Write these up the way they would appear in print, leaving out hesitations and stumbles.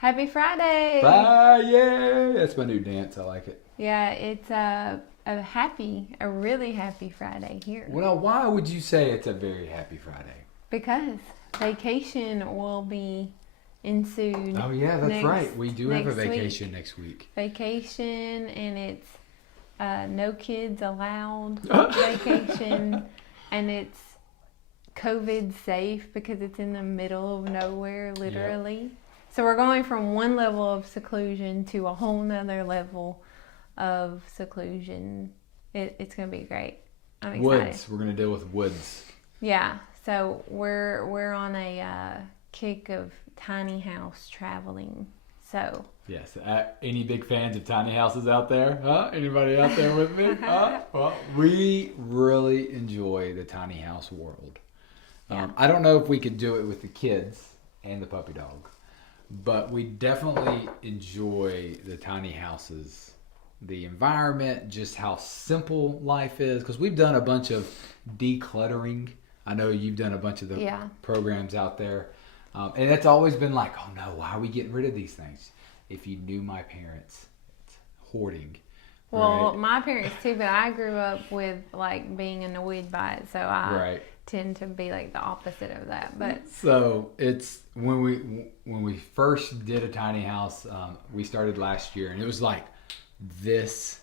Happy Friday! Yay! That's my new dance. I like it. Yeah, it's a really happy Friday here. Well, why would you say it's a very happy Friday? Because vacation will be ensued. Oh yeah, that's right. We do have a next vacation week. next week. Vacation, and it's no kids allowed vacation, and it's COVID safe because it's in the middle of nowhere, literally. Yep. So we're going from one level of seclusion to a whole nother level of seclusion. It's going to be great. I'm excited. Woods. We're going to deal with woods. Yeah. So we're on a kick of tiny house traveling. So yes. Any big fans of tiny houses out there? Huh? Anybody out there with me? Well, we really enjoy the tiny house world. Yeah. I don't know if we could do it with the kids and the puppy dog, but we definitely enjoy the tiny houses, the environment, just how simple life is. Because we've done a bunch of decluttering. I know you've done a bunch of the programs out there. And it's always been like, oh no, why are we getting rid of these things? If you knew my parents, it's hoarding. Well, my parents too, but I grew up with like being annoyed by it. So I tend to be like the opposite of that. But so it's when we first did a tiny house, we started last year, and it was like, this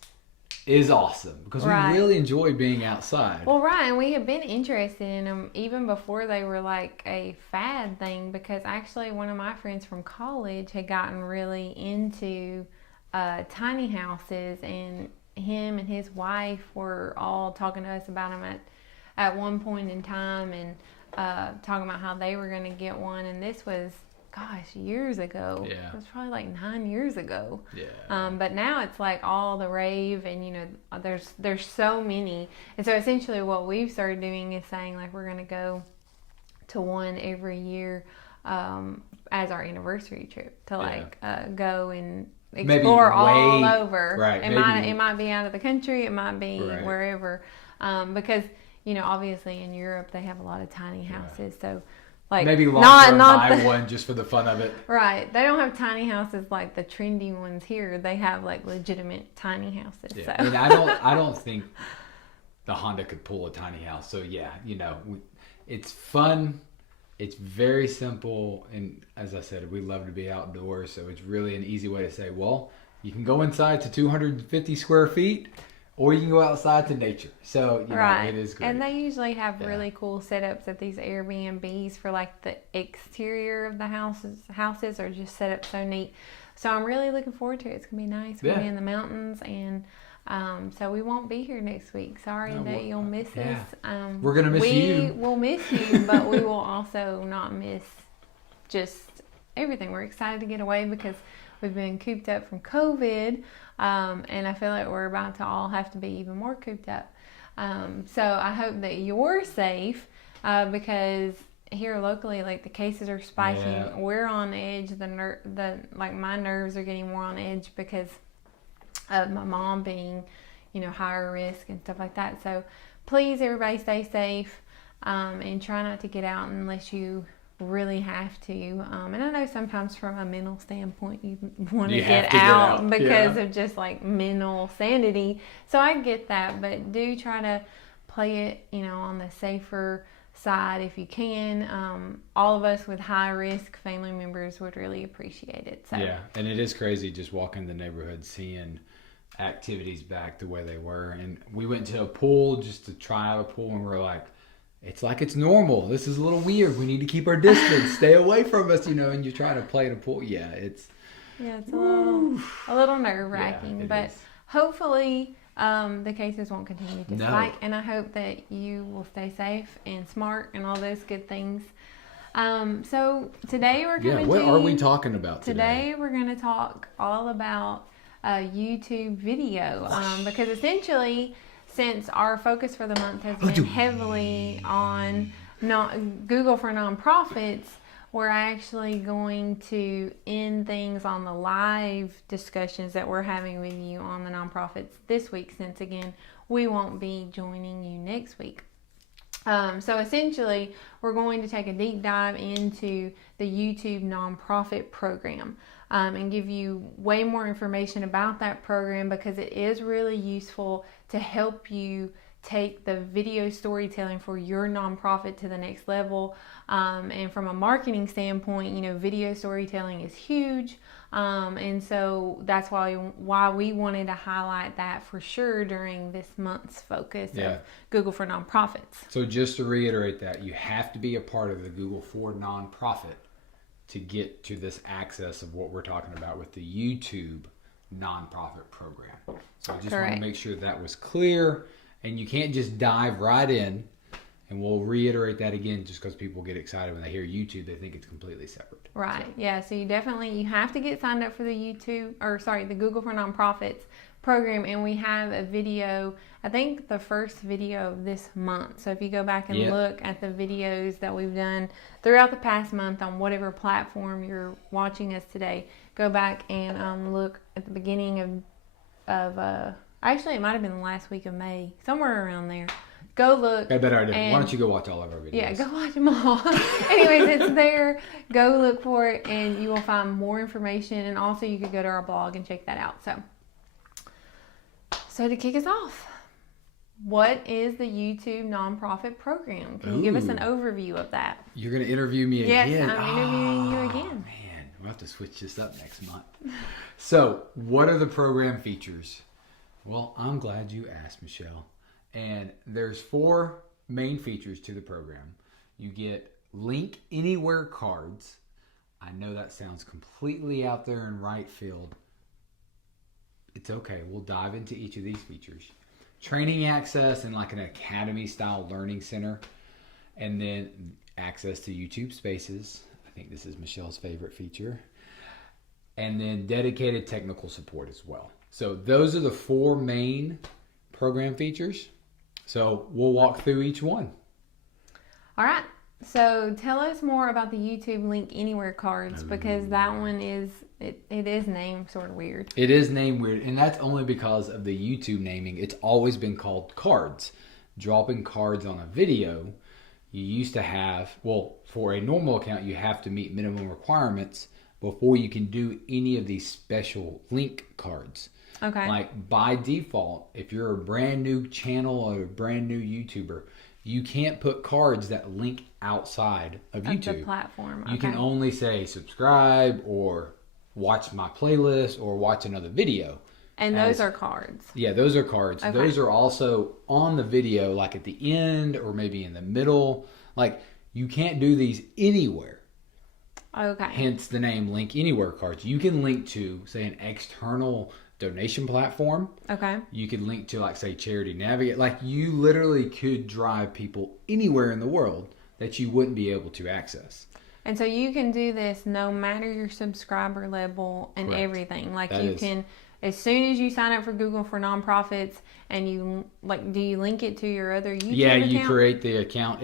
is awesome because we really enjoy being outside. Well, and we have been interested in them even before they were like a fad thing, because actually one of my friends from college had gotten really into tiny houses, and him and his wife were all talking to us about them at one point in time, and talking about how they were going to get one. And this was, years ago. Yeah. It was probably like 9 years ago. Yeah. But now it's like all the rave, and there's so many. And so essentially what we've started doing is saying like we're going to go to one every year as our anniversary trip to go and explore all over. Right. It might be out of the country, it might be wherever. Because obviously in Europe they have a lot of tiny houses. So like maybe long-term buy one just for the fun of it. Right. They don't have tiny houses like the trendy ones here. They have like legitimate tiny houses. Yeah. So. And I don't think the Honda could pull a tiny house. So yeah, it's fun. It's very simple, and as I said, we love to be outdoors. So it's really an easy way to say, well, you can go inside to 250 square feet. Or you can go outside to nature. So, it is great. And they usually have really cool setups at these Airbnbs for like the exterior of the houses are just set up so neat. So I'm really looking forward to it. It's going to be nice. We'll be in the mountains, and so we won't be here next week. Sorry that you'll miss us. We're going to miss you. We will miss you, but we will also not miss just everything. We're excited to get away because we've been cooped up from COVID. And I feel like we're about to all have to be even more cooped up. So I hope that you're safe, because here locally, like the cases are spiking. Yeah. We're on edge. My nerves are getting more on edge because of my mom being, higher risk and stuff like that. So please, everybody, stay safe, and try not to get out unless you really have to. And I know sometimes from a mental standpoint you want to get out because of just like mental sanity. So I get that, but do try to play it, on the safer side if you can. All of us with high risk family members would really appreciate it. So yeah, and it is crazy just walking the neighborhood seeing activities back the way they were. And we went to a pool just to try out a pool, and we're like, it's like it's normal. This is a little weird. We need to keep our distance. Stay away from us, and you try to play in a pool. Yeah, it's a little nerve-wracking, but hopefully the cases won't continue to spike, and I hope that you will stay safe and smart and all those good things. So today we're coming what are we talking about today? Today we're going to talk all about YouTube video, because essentially, since our focus for the month has been heavily on Google for nonprofits, we're actually going to end things on the live discussions that we're having with you on the nonprofits this week, since again we won't be joining you next week. So essentially, we're going to take a deep dive into the YouTube nonprofit program and give you way more information about that program, because it is really useful to help you take the video storytelling for your nonprofit to the next level. And from a marketing standpoint, video storytelling is huge. And so that's why we wanted to highlight that for sure during this month's focus of Google for Nonprofits. So just to reiterate that, you have to be a part of the Google for Nonprofit to get to this access of what we're talking about with the YouTube nonprofit program. So I just want to make sure that was clear, and you can't just dive right in. And we'll reiterate that again, just because people get excited when they hear YouTube, they think it's completely separate. Right. So. Yeah. So you have to get signed up for the the Google for Nonprofits program, and we have a video. I think the first video of this month. So if you go back and look at the videos that we've done throughout the past month on whatever platform you're watching us today, go back and look at the beginning of actually it might have been the last week of May, somewhere around there. Go look. I bet I did. Why don't you go watch all of our videos? Yeah, go watch them all. Anyways, it's there. Go look for it, and you will find more information. And also, you could go to our blog and check that out. So to kick us off, what is the YouTube nonprofit program? Can you give us an overview of that? You're going to interview me again? Yes, I'm interviewing you again. Man, we'll have to switch this up next month. So, what are the program features? Well, I'm glad you asked, Michelle. And there's 4 main features to the program. You get link anywhere cards. I know that sounds completely out there in right field. It's okay. We'll dive into each of these features. Training access in like an academy style learning center. And then access to YouTube Spaces. I think this is Michelle's favorite feature. And then dedicated technical support as well. So those are the 4 main program features. So we'll walk through each one. All right. So tell us more about the YouTube Link Anywhere cards, because that one is named sort of weird. It is named weird, and that's only because of the YouTube naming. It's always been called cards. Dropping cards on a video, you used to have, for a normal account, you have to meet minimum requirements before you can do any of these special link cards. Okay. Like by default, if you're a brand new channel or a brand new YouTuber, you can't put cards that link outside of YouTube. The platform. You can only say subscribe or watch my playlist or watch another video. And those are cards. Yeah, those are cards. Okay. Those are also on the video, like at the end or maybe in the middle. Like you can't do these anywhere. Okay. Hence the name Link Anywhere cards. You can link to, say, an external donation platform. Okay. You could link to, like, say, Charity Navigate. Like, you literally could drive people anywhere in the world that you wouldn't be able to access. And so you can do this no matter your subscriber level and Correct. Everything. Like that you can, as soon as you sign up for Google for Nonprofits and you, do you link it to your other YouTube account? You create the account.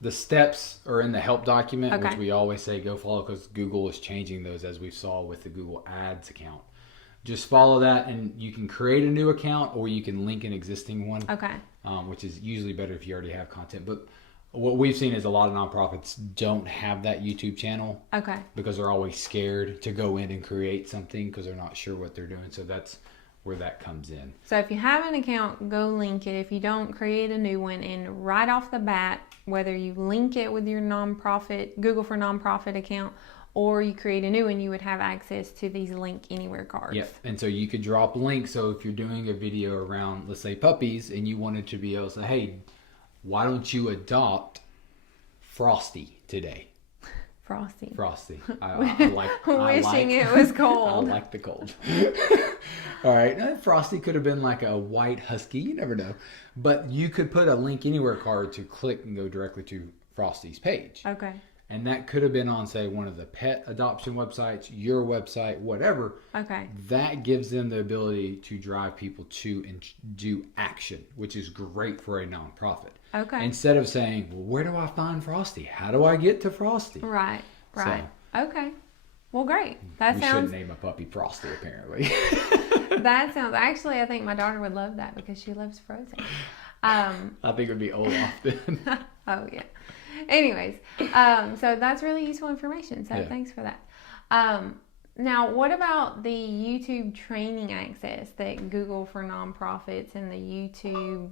The steps are in the help document, which we always say go follow because Google is changing those as we saw with the Google Ads account. Just follow that, and you can create a new account or you can link an existing one. Okay. Which is usually better if you already have content. But what we've seen is a lot of nonprofits don't have that YouTube channel. Okay. Because they're always scared to go in and create something because they're not sure what they're doing. So that's where that comes in. So if you have an account, go link it. If you don't, create a new one. And right off the bat, whether you link it with your nonprofit, Google for Nonprofit account, or you create a new one, you would have access to these Link Anywhere cards. Yep. And so you could drop links. So if you're doing a video around, let's say, puppies, and you wanted to be able to say, hey, why don't you adopt Frosty today? Frosty. I like it was cold. I like the cold. All right. Frosty could have been like a white husky. You never know. But you could put a Link Anywhere card to click and go directly to Frosty's page. Okay. And that could have been on, say, one of the pet adoption websites, your website, whatever. Okay. That gives them the ability to drive people to and do action, which is great for a nonprofit. Okay. Instead of saying, well, where do I find Frosty? How do I get to Frosty? Right. So, okay. Well, great. We should name a puppy Frosty, apparently. That sounds... Actually, I think my daughter would love that because she loves Frozen. I think it would be Olaf then. Oh, yeah. Anyways, so that's really useful information. So thanks for that. Now, what about the YouTube training access that Google for Nonprofits and the YouTube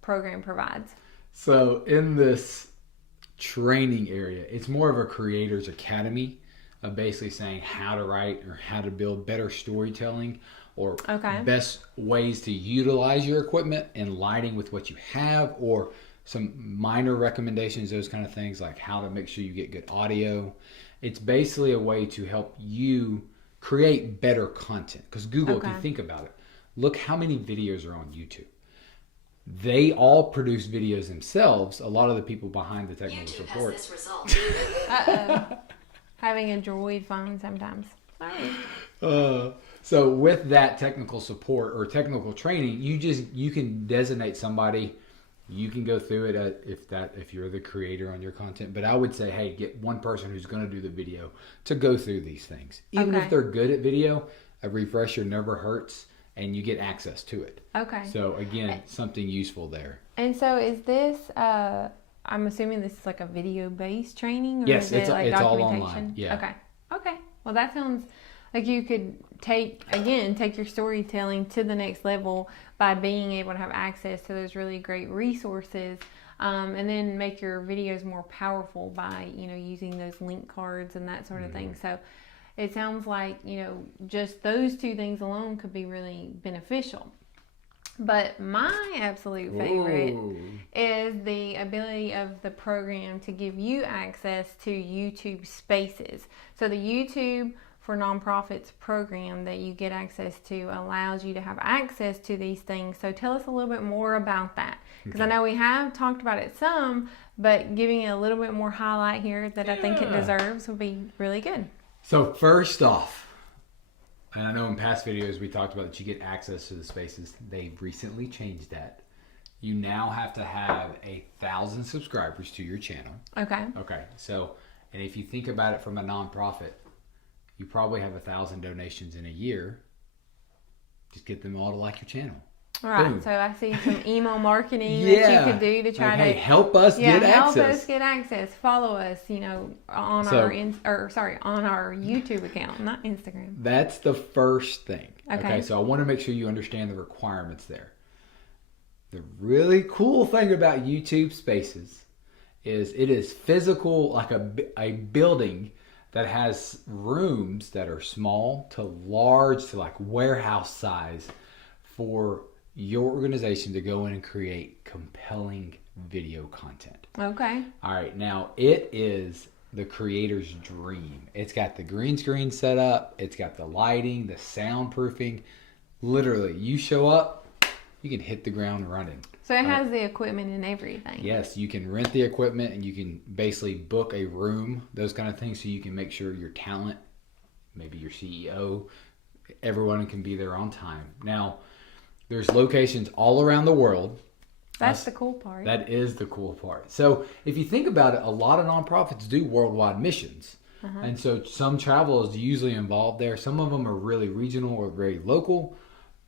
program provides? So in this training area, it's more of a creator's academy of basically saying how to write or how to build better storytelling or best ways to utilize your equipment and lighting with what you have, or some minor recommendations, those kind of things, like how to make sure you get good audio. It's basically a way to help you create better content. Because Google, if you think about it, look how many videos are on YouTube. They all produce videos themselves. A lot of the people behind the technical support. Has this result. Having a Droid phone sometimes. Sorry. So with that technical support or technical training, you can designate somebody. You can go through it if you're the creator on your content. But I would say, hey, get one person who's going to do the video to go through these things. Even if they're good at video, a refresher never hurts, and you get access to it. Okay. So again, something useful there. And so is this? I'm assuming this is like a video-based training, or yes, is it like it's all documentation? online. Yeah. Okay. Well, that sounds like you could take your storytelling to the next level by being able to have access to those really great resources, and then make your videos more powerful by using those link cards and that sort of thing. So it sounds like just those two things alone could be really beneficial. But my absolute favorite is the ability of the program to give you access to YouTube Spaces. So the YouTube for Nonprofits program that you get access to allows you to have access to these things. So tell us a little bit more about that. Because I know we have talked about it some, but giving it a little bit more highlight here that I think it deserves would be really good. So first off, and I know in past videos we talked about that you get access to the spaces. They've recently changed that. You now have to have 1,000 subscribers to your channel. Okay. So, and if you think about it from a nonprofit, you probably have 1,000 donations in a year. Just get them all to like your channel. All right. Boom. So I see some email marketing that you could do to try to help us get access. Help us get access. Follow us, on our YouTube account, not Instagram. That's the first thing. Okay. So I want to make sure you understand the requirements there. The really cool thing about YouTube Spaces is it is physical, like a building that has rooms that are small to large to like warehouse size for your organization to go in and create compelling video content. Okay. All right. Now, it is the creator's dream. It's got the green screen set up. It's got the lighting, the soundproofing. Literally, you show up, you can hit the ground running. So it has the equipment and everything. Yes, you can rent the equipment and you can basically book a room, those kind of things, so you can make sure your talent, maybe your CEO, everyone can be there on time. Now, there's locations all around the world. That's the cool part. That is the cool part. So if you think about it, a lot of nonprofits do worldwide missions. And so some travel is usually involved there. Some of them are really regional or very local.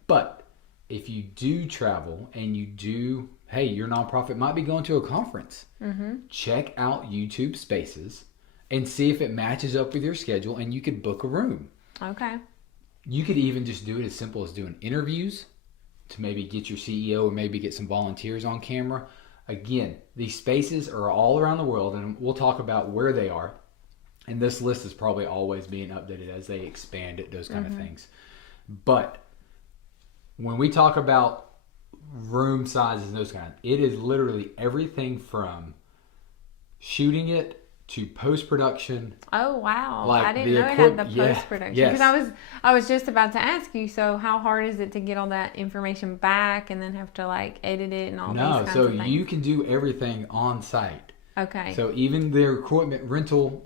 But if you do travel and your nonprofit might be going to a conference, check out YouTube Spaces and see if it matches up with your schedule, and you could book a room. Okay. You could even just do it as simple as doing interviews to maybe get your CEO or maybe get some volunteers on camera. Again, these spaces are all around the world, and we'll talk about where they are. And this list is probably always being updated as they expand it, those kind of things. But when we talk about room sizes and those kind of, it is literally everything from shooting it to post-production. Oh, wow. I didn't know it had the post-production. Because I was just about to ask you, so how hard is it to get all that information back and then have to edit it and all these kinds of things? No, so you can do everything on site. Okay. So even their equipment rental,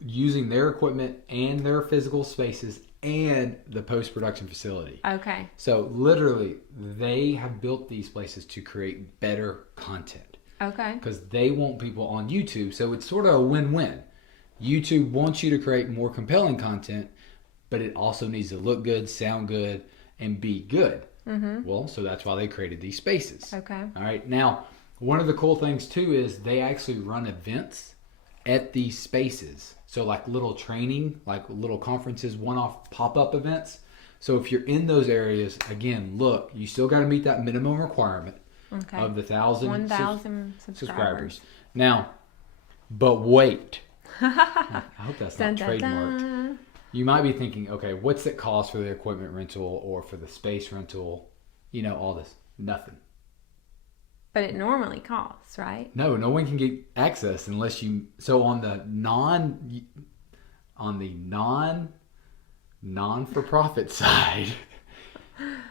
using their equipment and their physical spaces and the post-production facility. Okay. So literally, they have built these places to create better content. Okay. Because they want people on YouTube, so it's sort of a win-win. YouTube wants you to create more compelling content, but it also needs to look good, sound good, and be good. Well, so that's why they created these spaces. Okay. All right. Now, one of the cool things too is they actually run events at these spaces. So like little training, like little conferences, one-off pop-up events. So if you're in those areas, again, look, you still got to meet that minimum requirement of the 1,000 subscribers. Now, but wait. I hope that's not trademarked. You might be thinking, okay, what's it cost for the equipment rental or for the space rental? You know, all this. Nothing. But it normally costs, right? No one can get access unless you. So on the non-for-profit side,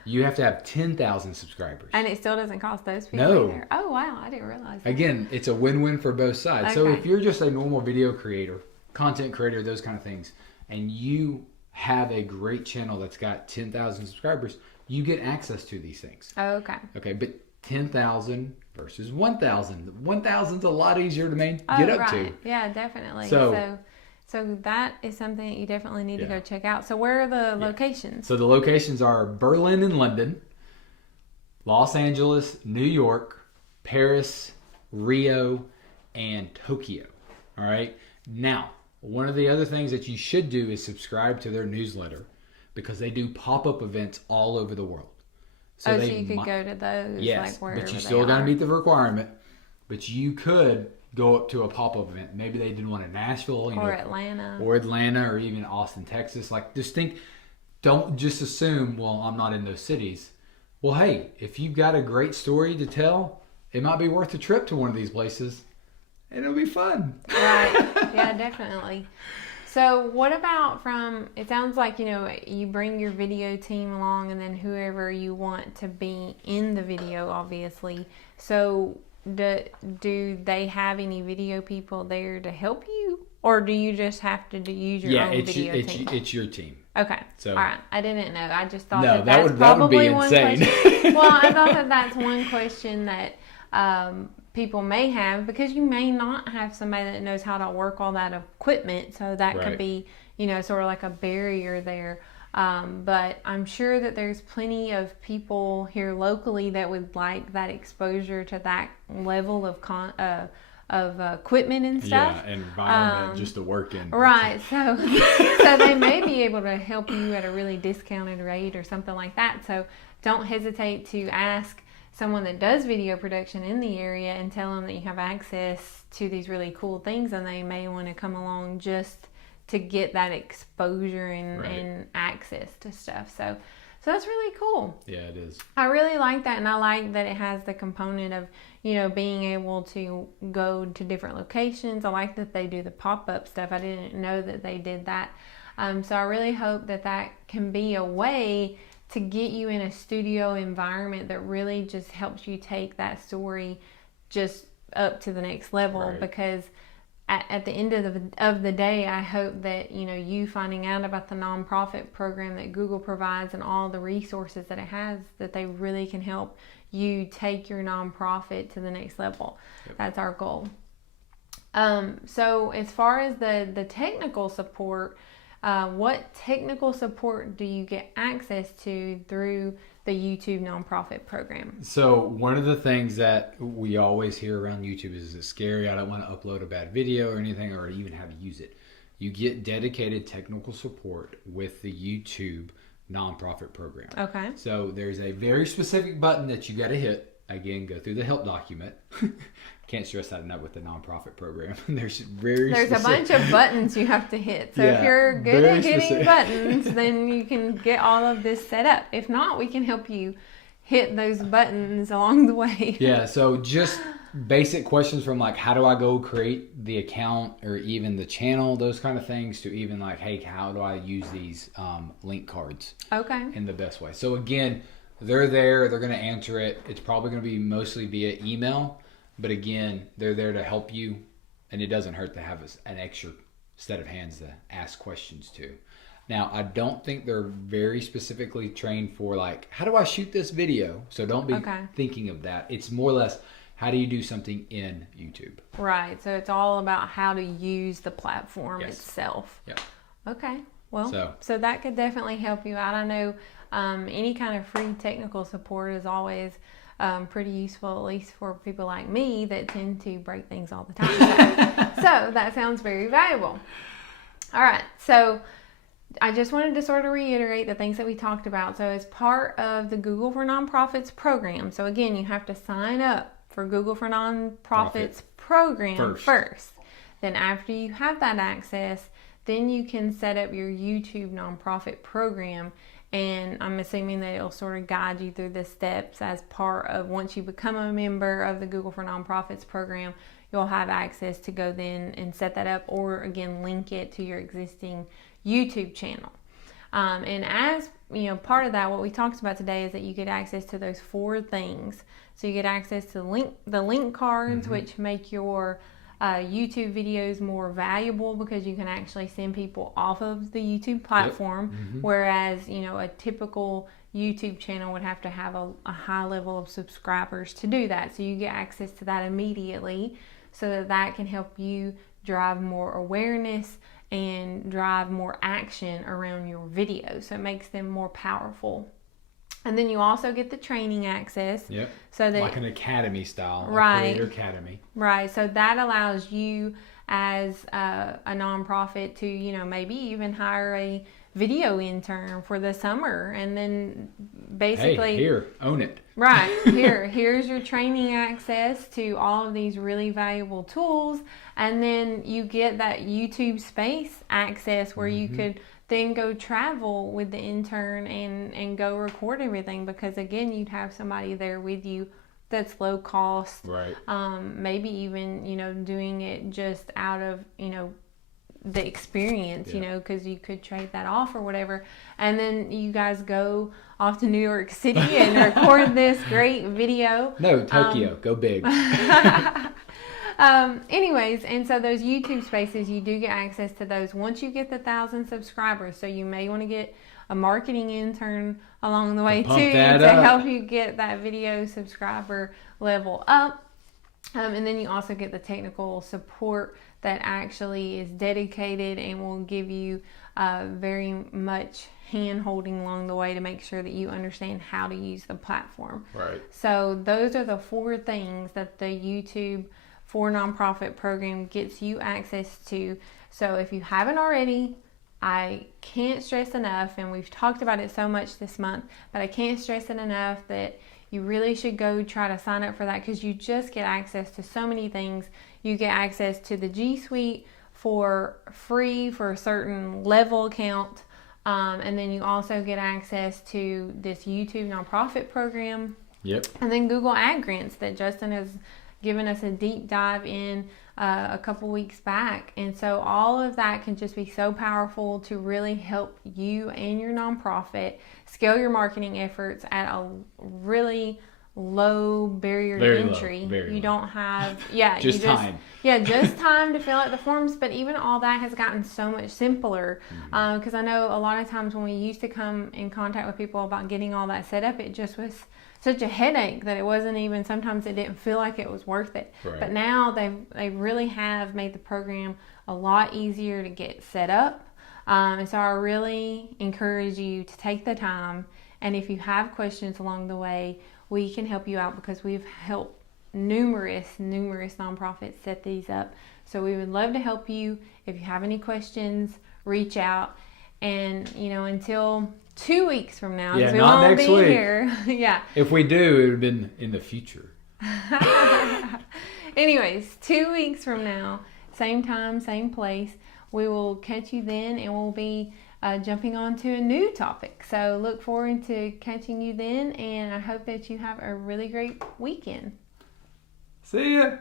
you have to have 10,000 subscribers. And it still doesn't cost those people either. Oh, wow. I didn't realize that. Again, it's a win-win for both sides. Okay. So if you're just a normal video creator, content creator, those kind of things, and you have a great channel that's got 10,000 subscribers, you get access to these things. Oh, okay. Okay, but 10,000 versus 1,000. 1,000's a lot easier to get up to. Yeah, definitely. So that is something that you definitely need to go check out. So where are the locations? So the locations are Berlin and London, Los Angeles, New York, Paris, Rio, and Tokyo. All right. Now, one of the other things that you should do is subscribe to their newsletter because they do pop-up events all over the world. So you could go to those. Yes, like wherever but you still got to meet the requirement. But you could go up to a pop-up event. Maybe they did one in Nashville, Atlanta, or even Austin, Texas. Like, don't just assume, well, I'm not in those cities. Well, hey, if you've got a great story to tell, it might be worth a trip to one of these places, and it'll be fun. Right? Yeah, definitely. So what about it sounds like, you bring your video team along and then whoever you want to be in the video, obviously. So do they have any video people there to help you? Or do you just have to use your own video team? It's your team. Okay. So, all right. I didn't know. I just thought that would be insane. Well, I thought that's one question that people may have, because you may not have somebody that knows how to work all that equipment. So that could be, sort of like a barrier there. But I'm sure that there's plenty of people here locally that would like that exposure to that level of equipment and stuff. Yeah, environment just to work in. Right. So they may be able to help you at a really discounted rate or something like that. So don't hesitate to ask someone that does video production in the area and tell them that you have access to these really cool things, and they may want to come along just to get that exposure and access to stuff. So that's really cool. Yeah, it is. I really like that, and I like that it has the component of, being able to go to different locations. I like that they do the pop-up stuff. I didn't know that they did that. So I really hope that can be a way to get you in a studio environment that really just helps you take that story just up to the next level. Because at the end of the day, I hope that you finding out about the nonprofit program that Google provides and all the resources that it has, that they really can help you take your nonprofit to the next level. Yep. That's our goal. So as far as the technical support, what technical support do you get access to through the YouTube nonprofit program? So one of the things that we always hear around YouTube is it's scary. I don't want to upload a bad video or anything, or even how to use it. You get dedicated technical support with the YouTube nonprofit program. Okay. So there's a very specific button that you got to hit. Again, go through the help document. Can't stress that enough with the nonprofit program. There's a bunch of buttons you have to hit. So if you're good at hitting buttons, then you can get all of this set up. If not, we can help you hit those buttons along the way. Yeah, so just basic questions from like, how do I go create the account or even the channel, those kind of things, to even like, hey, how do I use these link cards in the best way? So again, they're there, they're going to answer it. It's probably going to be mostly via email. But again, they're there to help you, and it doesn't hurt to have an extra set of hands to ask questions to. Now, I don't think they're very specifically trained for like, how do I shoot this video? So don't be thinking of that. It's more or less, how do you do something in YouTube? Right. So it's all about how to use the platform itself. Yeah. Okay. Well, so that could definitely help you out. I know any kind of free technical support is always pretty useful, at least for people like me that tend to break things all the time. So that sounds very valuable. All right, so I just wanted to sort of reiterate the things that we talked about. So as part of the Google for Nonprofits program, so again, you have to sign up for Google for Nonprofits program first. Then after you have that access, then you can set up your YouTube nonprofit program. And I'm assuming that it'll sort of guide you through the steps as part of once you become a member of the Google for Nonprofits program, you'll have access to go then and set that up, or again, link it to your existing YouTube channel. And as you know, part of that, what we talked about today is that you get access to those 4 things. So you get access to the link cards, which make your YouTube videos more valuable because you can actually send people off of the YouTube platform, whereas a typical YouTube channel would have to have a high level of subscribers to do that. So you get access to that immediately, so that can help you drive more awareness and drive more action around your videos. So it makes them more powerful. And then you also get the training access. Yep. So that, like an academy style, right? A creator academy. Right. So that allows you as a nonprofit to, maybe even hire a video intern for the summer, and then basically, hey, here, own it. Right. Here's your training access to all of these really valuable tools, and then you get that YouTube space access where you could then go travel with the intern and go record everything, because again, you'd have somebody there with you that's low cost. Right. Maybe even, doing it just out of, the experience, because you could trade that off or whatever. And then you guys go off to New York City and record this great video. No, Tokyo. Go big. Anyways, and so those YouTube spaces, you do get access to those once you get the 1,000 subscribers. So you may want to get a marketing intern along the way too to help you get that video subscriber level up. And then you also get the technical support that actually is dedicated and will give you very much hand-holding along the way to make sure that you understand how to use the platform. Right. So those are the 4 things that the YouTube for Nonprofit program gets you access to. So if you haven't already, I can't stress enough, and we've talked about it so much this month, but I can't stress it enough that you really should go try to sign up for that, because you just get access to so many things. You get access to the G Suite for free for a certain level account. And then you also get access to this YouTube nonprofit program. Yep. And then Google Ad Grants that Justin has given us a deep dive in a couple weeks back. And so all of that can just be so powerful to really help you and your nonprofit scale your marketing efforts at a really low barrier to entry. You don't have just time to fill out the forms, but even all that has gotten so much simpler, because I know a lot of times when we used to come in contact with people about getting all that set up, it just was such a headache that it wasn't even, sometimes it didn't feel like it was worth it. Right. But now they really have made the program a lot easier to get set up, and so I really encourage you to take the time, and if you have questions along the way, we can help you out, because we've helped numerous nonprofits set these up. So we would love to help you. If you have any questions, reach out. And, until 2 weeks from now, because we won't be here. Yeah. If we do, it would have been in the future. Anyways, 2 weeks from now, same time, same place, we will catch you then, and we'll be jumping on to a new topic. So look forward to catching you then, and I hope that you have a really great weekend. See ya.